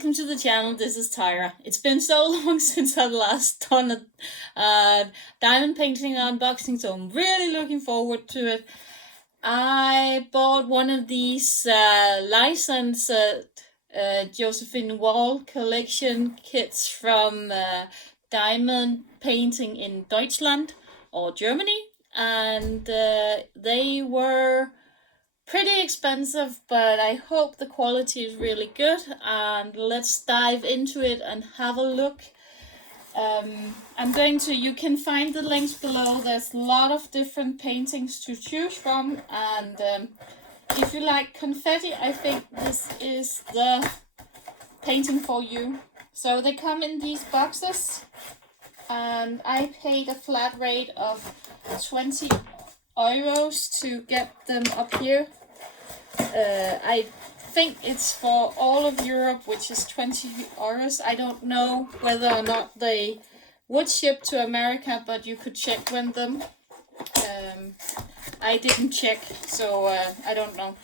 welcome to the channel. This is Tyra. It's been so long since I last done a diamond painting unboxing, so I'm really looking forward to it. I bought one of these licensed Josephine Wall collection kits from Diamond Painting in Deutschland or Germany, and they were pretty expensive, but I hope the quality is really good, and let's dive into it and have a look. You can find the links below. There's a lot of different paintings to choose from, and if you like confetti, I think this is the painting for you. So they come in these boxes, and I paid a flat rate of 20 euros to get them up here. I think it's for all of Europe, which is 20 euros. I don't know whether or not they would ship to America, but you could check with them. I didn't check, so I don't know.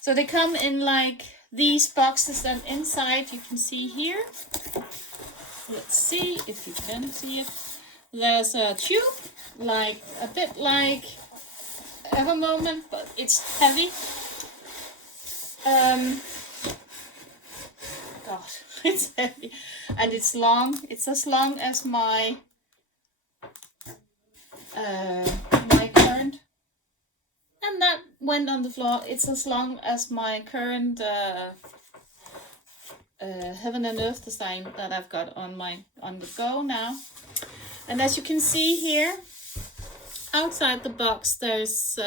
So they come in like these boxes, and inside you can see here. Let's see if you can see it. There's a tube, like a bit like Ever Moment, but it's heavy. God, it's heavy, and it's long. It's as long as my my current, and that went on the floor. It's as long as my current Heaven and Earth design that I've got on the go now. And as you can see here, outside the box, there's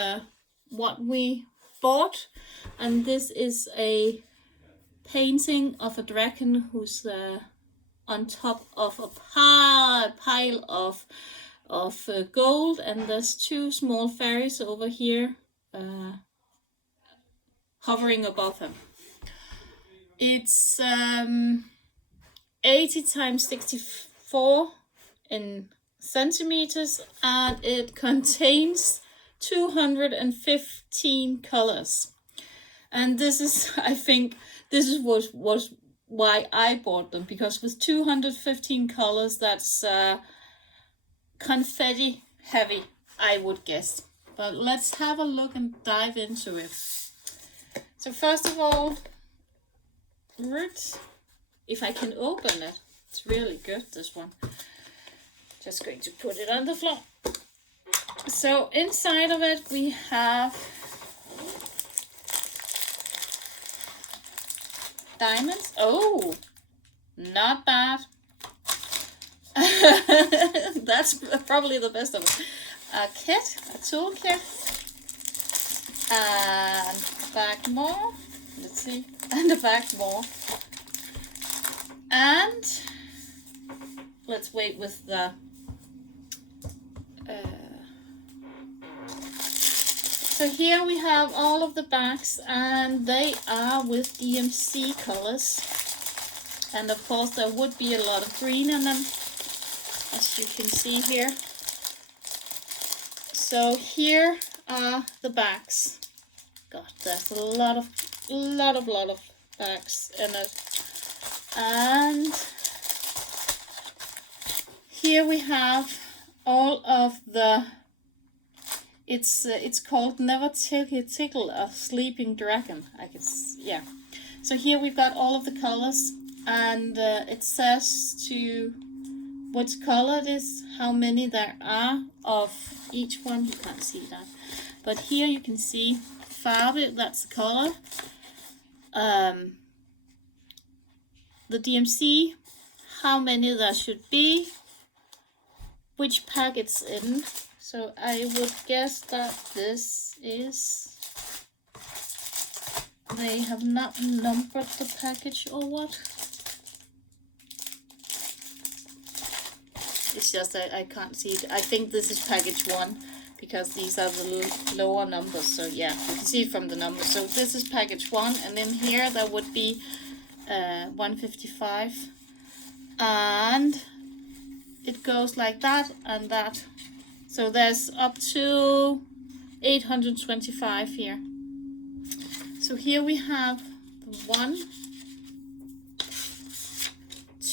what we bought, and this is a painting of a dragon who's on top of a pile of gold, and there's two small fairies over here hovering above him. It's 80 times 64 in centimeters, and it contains 215 colors. And this is, I think, was why I bought them, because with 215 colors, that's confetti heavy, I would guess. But let's have a look and dive into it. So first of all, if I can open it, it's really good, this one. Just going to put it on the floor. So inside of it we have diamonds. Oh, not bad. That's probably the best of it. A kit, a toolkit, and back more. Let's see, and a back more. And let's wait with the so here we have all of the backs, and they are with DMC colors, and of course there would be a lot of green in them, as you can see here. So here are the backs. God, there's a lot of backs in it. And here we have all of the, it's called Never Tickle a Sleeping Dragon, I guess, yeah. So here we've got all of the colors, and it says to which color it is, how many there are of each one. You can't see that, but here you can see Farbe, that's the color. The DMC, how many there should be, which pack it's in. So I would guess that this is, they have not numbered the package or what. It's just I can't see it. I think this is package 1, because these are the lower numbers. So yeah, you can see it from the numbers. So this is package 1, and then here there would be 155, and it goes like that and that. So there's up to 825 here. So here we have the 1,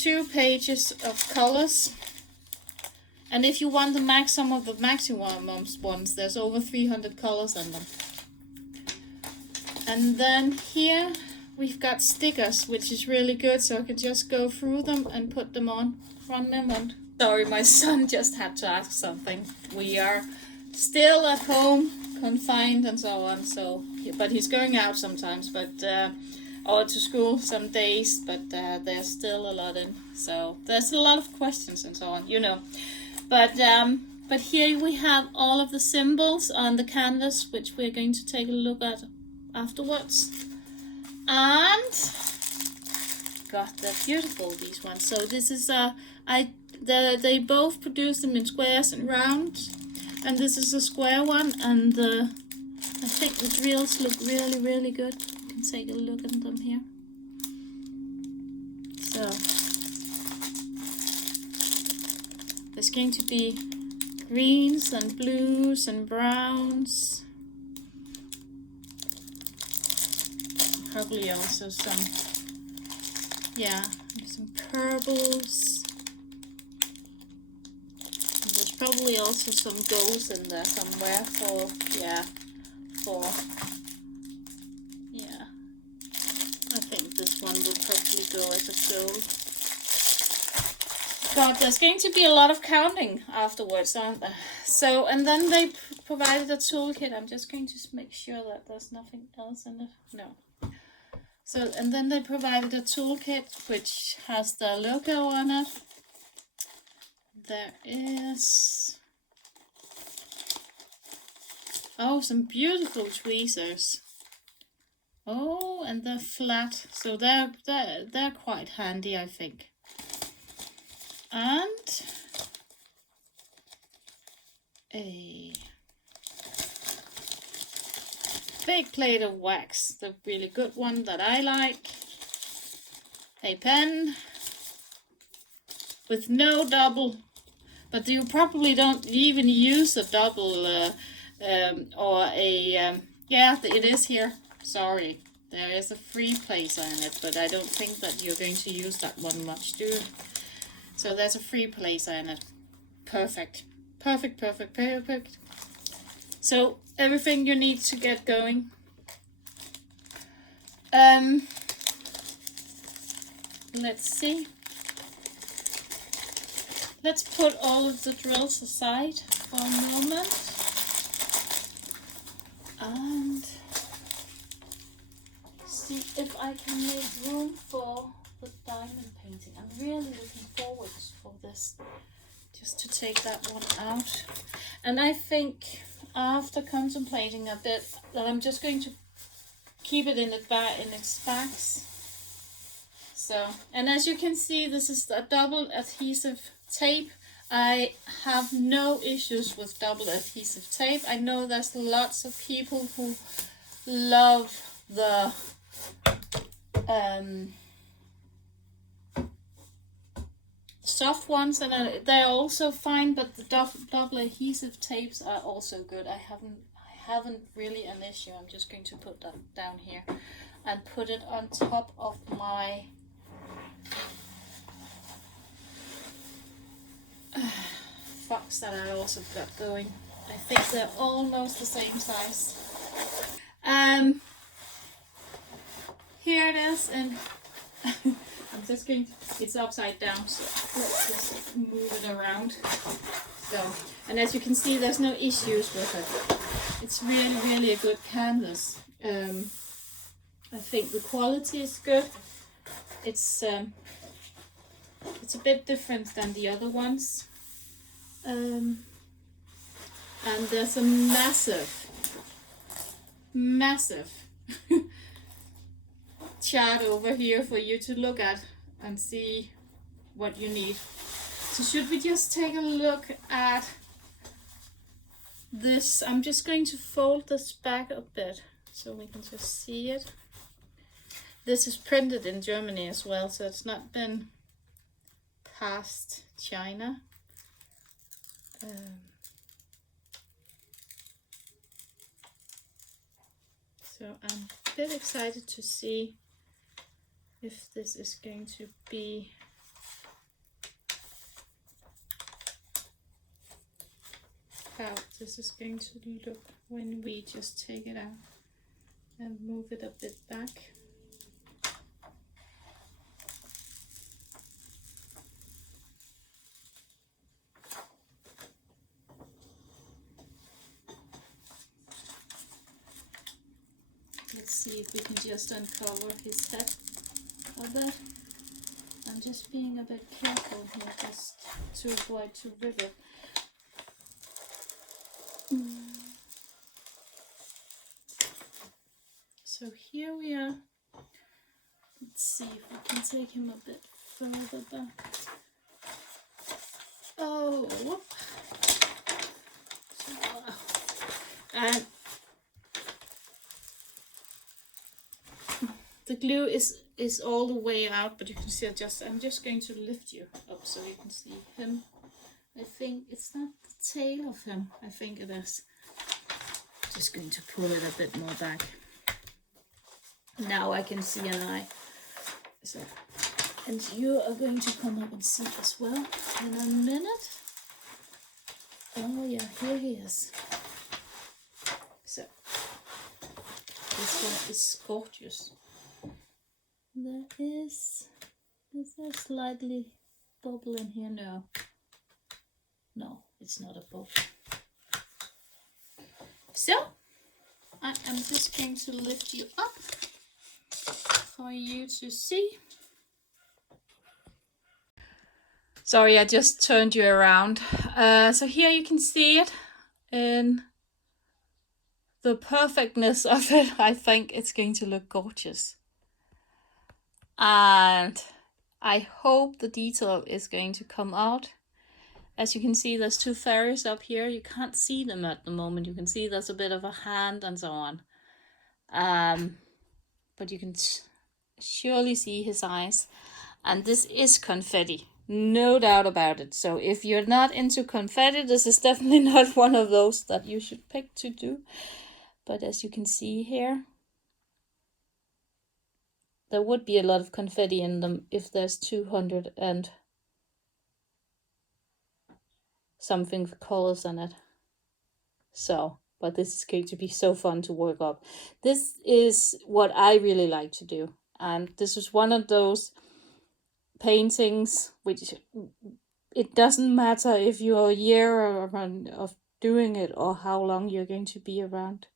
2 pages of colors. And if you want the some of the maximum ones, there's over 300 colors in them. And then here we've got stickers, which is really good, so I could just go through them and put them on from them on. Sorry, my son just had to ask something. We are still at home, confined and so on, so but he's going out sometimes, but or to school some days, but there's still a lot in, so there's a lot of questions and so on, you know. But here we have all of the symbols on the canvas, which we're going to take a look at afterwards. And God, they're beautiful, these ones. So this is they both produce them in squares and rounds, and this is a square one, and I think the drills look really, really good. You can take a look at them here. So there's going to be greens and blues and browns. Probably also some purples. And there's probably also some golds in there somewhere I think this one would probably go as a gold. God, there's going to be a lot of counting afterwards, aren't there? So, and then they provided a toolkit. I'm just going to make sure that there's nothing else in it. No. So, and then they provided a toolkit which has the logo on it. There is, oh, some beautiful tweezers. Oh, and they're flat, so they're quite handy, I think. And a big plate of wax, the really good one that I like. A pen with no double, but you probably don't even use a double yeah, it is here. Sorry, there is a free placer in it, but I don't think that you're going to use that one much, do you? So there's a free placer in it. Perfect. Perfect, perfect, perfect. So everything you need to get going. Let's see. Let's put all of the drills aside for a moment. And see if I can make room for the diamond painting. I'm really looking forward for this, just to take that one out. And I think after contemplating a bit that I'm just going to keep it in its backs. So, and as you can see, this is a double adhesive tape. I have no issues with double adhesive tape. I know there's lots of people who love the soft ones, and they're also fine, but the double adhesive tapes are also good. I haven't really an issue. I'm just going to put that down here and put it on top of my box that I also got going. I think they're almost the same size. Here it is, and I'm just going to, it's upside down, so let's just move it around. So, and as you can see, there's no issues with it. It's really, really a good canvas. I think the quality is good. It's a bit different than the other ones. And there's a massive chart over here for you to look at and see what you need. So should we just take a look at this? I'm just going to fold this back a bit so we can just see it. This is printed in Germany as well, so it's not been past China. So I'm a bit excited to see if this is going to be how this is going to look when we just take it out and move it a bit back. Let's see if we can just uncover his head a bit. I'm just being a bit careful here, just to avoid to rip it. So here we are. Let's see if we can take him a bit further back. Oh, whoop. And the glue is all the way out, but you can see I'm just going to lift you up so you can see him. I think it's not the tail of him, I think it is. Just going to pull it a bit more back. Now I can see an eye. So, and you are going to come up and see as well in a minute. Oh yeah, here he is. So, this one is gorgeous. Is there slightly bubble in here? No, it's not a bubble. So, I am just going to lift you up for you to see. Sorry, I just turned you around. So here you can see it in the perfectness of it. I think it's going to look gorgeous. And I hope the detail is going to come out. As you can see, there's two fairies up here. You can't see them at the moment. You can see there's a bit of a hand and so on. But you can surely see his eyes. And this is confetti, no doubt about it. So if you're not into confetti, this is definitely not one of those that you should pick to do. But as you can see here, there would be a lot of confetti in them if there's 200 and something colors on it. So, but this is going to be so fun to work up. This is what I really like to do. And this is one of those paintings which it doesn't matter if you're a year around of doing it or how long you're going to be around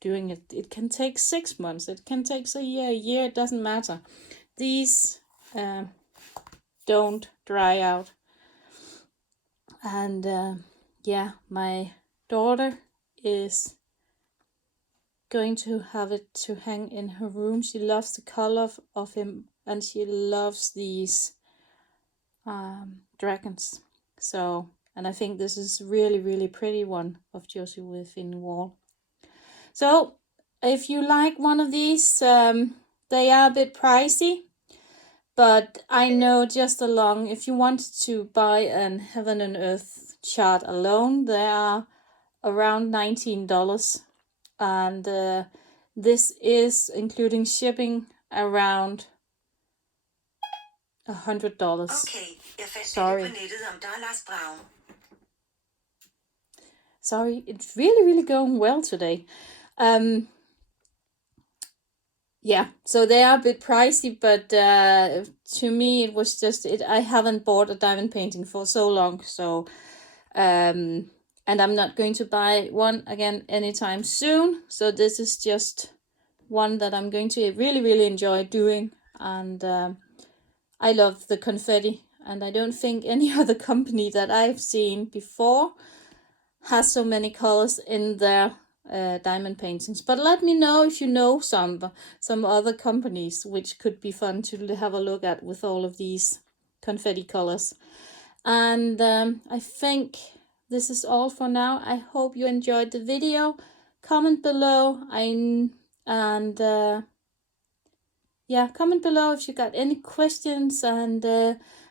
doing it. It can take 6 months, it can take a year, it doesn't matter. These don't dry out. And yeah, my daughter is going to have it to hang in her room. She loves the color of him and she loves these dragons. So, and I think this is really, really pretty one of Josephine Wall. So, if you like one of these, they are a bit pricey, but I know just along, if you wanted to buy an Heaven and Earth chart alone, they are around $19. And this is including shipping around $100. Okay, sorry, it's really, really going well today. Yeah, so they are a bit pricey, but to me it was just it. I haven't bought a diamond painting for so long, so and I'm not going to buy one again anytime soon. So this is just one that I'm going to really, really enjoy doing, and I love the confetti, and I don't think any other company that I've seen before has so many colors in their diamond paintings. But let me know if you know some other companies which could be fun to have a look at with all of these confetti colors. And I think this is all for now. I hope you enjoyed the video. Comment below yeah, comment below if you got any questions, and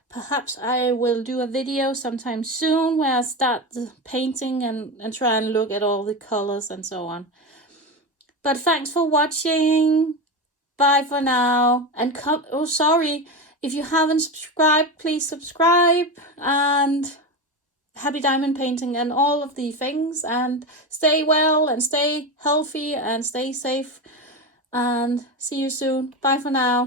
perhaps I will do a video sometime soon where I start the painting and try and look at all the colors and so on. But thanks for watching. Bye for now. And sorry, if you haven't subscribed, please subscribe. And happy diamond painting and all of the things, and stay well and stay healthy and stay safe, and see you soon. Bye for now.